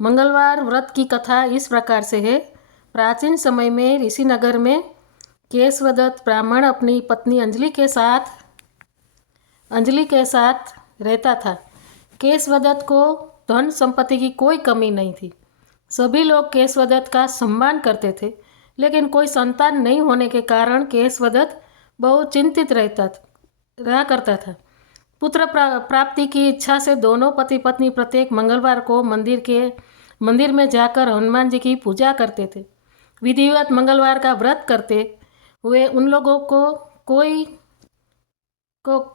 मंगलवार व्रत की कथा इस प्रकार से है। प्राचीन समय में ऋषिनगर में केशवदत्त ब्राह्मण अपनी पत्नी अंजलि के साथ रहता था। केशवदत्त को धन संपत्ति की कोई कमी नहीं थी। सभी लोग केशवदत्त का सम्मान करते थे, लेकिन कोई संतान नहीं होने के कारण केशवदत्त बहुत चिंतित रहा करता था। पुत्र प्राप्ति की इच्छा से दोनों पति पत्नी प्रत्येक मंगलवार को मंदिर में जाकर हनुमान जी की पूजा करते थे। विधिवत मंगलवार का व्रत करते हुए उन लोगों को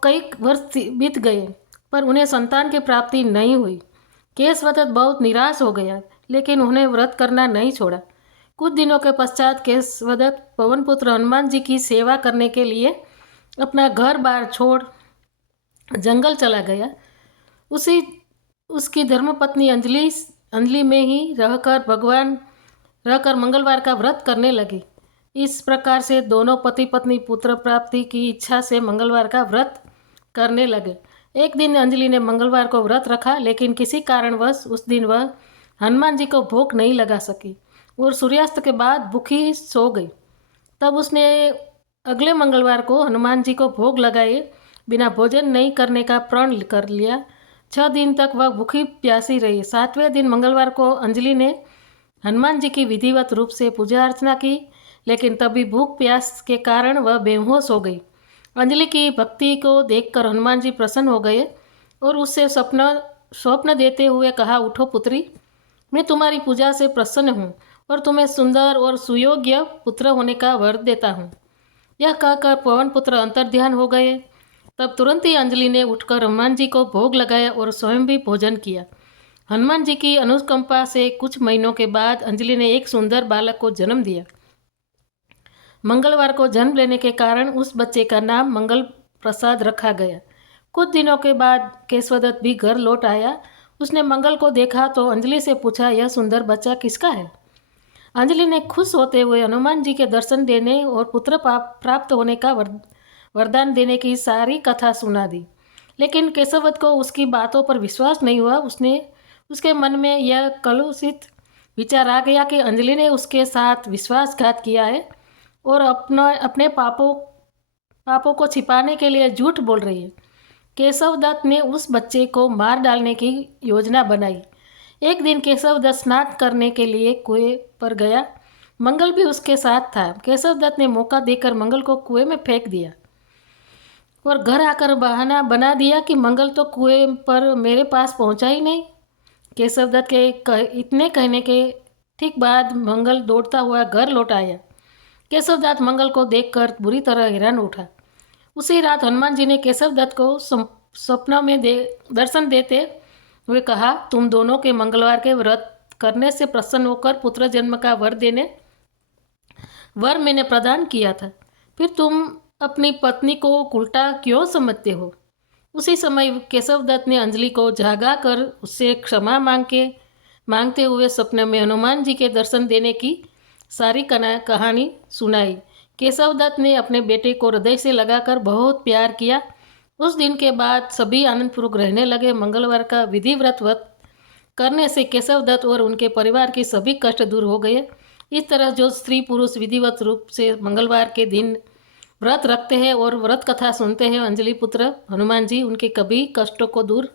कई वर्ष बीत गए, पर उन्हें संतान की प्राप्ति नहीं हुई। केशवदत्त बहुत निराश हो गया, लेकिन उन्हें व्रत करना नहीं छोड़ा। कुछ दिनों के पश्चात केशवदत्त पवनपुत्र हनुमान जी की सेवा करने के लिए अपना घर बार छोड़ जंगल चला गया। उसकी धर्मपत्नी अंजलि में ही रहकर मंगलवार का व्रत करने लगी। इस प्रकार से दोनों पति पत्नी पुत्र प्राप्ति की इच्छा से मंगलवार का व्रत करने लगे। एक दिन अंजलि ने मंगलवार को व्रत रखा, लेकिन किसी कारणवश उस दिन वह हनुमान जी को भोग नहीं लगा सकी और सूर्यास्त के बाद भूखी सो गई। तब उसने अगले मंगलवार को हनुमान जी को भोग लगाए बिना भोजन नहीं करने का प्रण कर लिया। 6 दिन तक वह भूखी प्यासी रही। 7वें दिन मंगलवार को अंजलि ने हनुमान जी की विधिवत रूप से पूजा अर्चना की, लेकिन तभी भूख प्यास के कारण वह बेहोश हो गई। अंजलि की भक्ति को देखकर हनुमान जी प्रसन्न हो गए और उससे स्वप्न देते हुए कहा, उठो पुत्री, मैं तुम्हारी पूजा से प्रसन्न हूँ और तुम्हें सुंदर और सुयोग्य पुत्र होने का वर देता हूँ। यह कहकर पवन पुत्र अंतर्ध्यान हो गए। तब तुरंत ही अंजलि ने उठकर हनुमान जी को भोग लगाया और स्वयं भी भोजन किया। हनुमान जी की अनुकंपा से कुछ महीनों के बाद अंजलि ने एक सुंदर बालक को जन्म दिया। मंगलवार को जन्म लेने के कारण उस बच्चे का नाम मंगल प्रसाद रखा गया। कुछ दिनों के बाद केशवदत्त भी घर लौट आया। उसने मंगल को देखा तो अंजलि से पूछा, यह सुंदर बच्चा किसका है? अंजलि ने खुश होते हुए हनुमान जी के दर्शन देने और पुत्र प्राप्त होने का वरदान देने की सारी कथा सुना दी। लेकिन केशवदत्त को उसकी बातों पर विश्वास नहीं हुआ। उसके मन में यह कलुषित विचार आ गया कि अंजलि ने उसके साथ विश्वासघात किया है और अपने पापों को छिपाने के लिए झूठ बोल रही है। केशवदत्त ने उस बच्चे को मार डालने की योजना बनाई। एक दिन केशवदत्त स्नान करने के लिए कुएं पर गया। मंगल भी उसके साथ था। केशवदत्त ने मौका देकर मंगल को कुएं में फेंक दिया और घर आकर बहाना बना दिया कि मंगल तो कुएं पर मेरे पास पहुंचा ही नहीं। केशवदत्त के इतने कहने के ठीक बाद मंगल दौड़ता हुआ घर लौट आया। केशवदत्त मंगल को देखकर बुरी तरह हैरान उठा। उसी रात हनुमान जी ने केशवदत्त को स्वप्न में दर्शन देते हुए कहा, तुम दोनों के मंगलवार के व्रत करने से प्रसन्न होकर पुत्र जन्म का वर मैंने प्रदान किया था, फिर तुम अपनी पत्नी को उल्टा क्यों समझते हो? उसी समय केशवदत्त ने अंजलि को जागा कर उससे क्षमा मांगते हुए सपने में हनुमान जी के दर्शन देने की सारी कहानी सुनाई। केशवदत्त ने अपने बेटे को हृदय से लगाकर बहुत प्यार किया। उस दिन के बाद सभी आनंदपूर्वक रहने लगे। मंगलवार का विधिव्रत करने से केशवदत्त और उनके परिवार के सभी कष्ट दूर हो गए। इस तरह जो स्त्री पुरुष विधिवत रूप से मंगलवार के दिन व्रत रखते हैं और व्रत कथा सुनते हैं, अंजलि पुत्र हनुमान जी उनके कभी कष्टों को दूर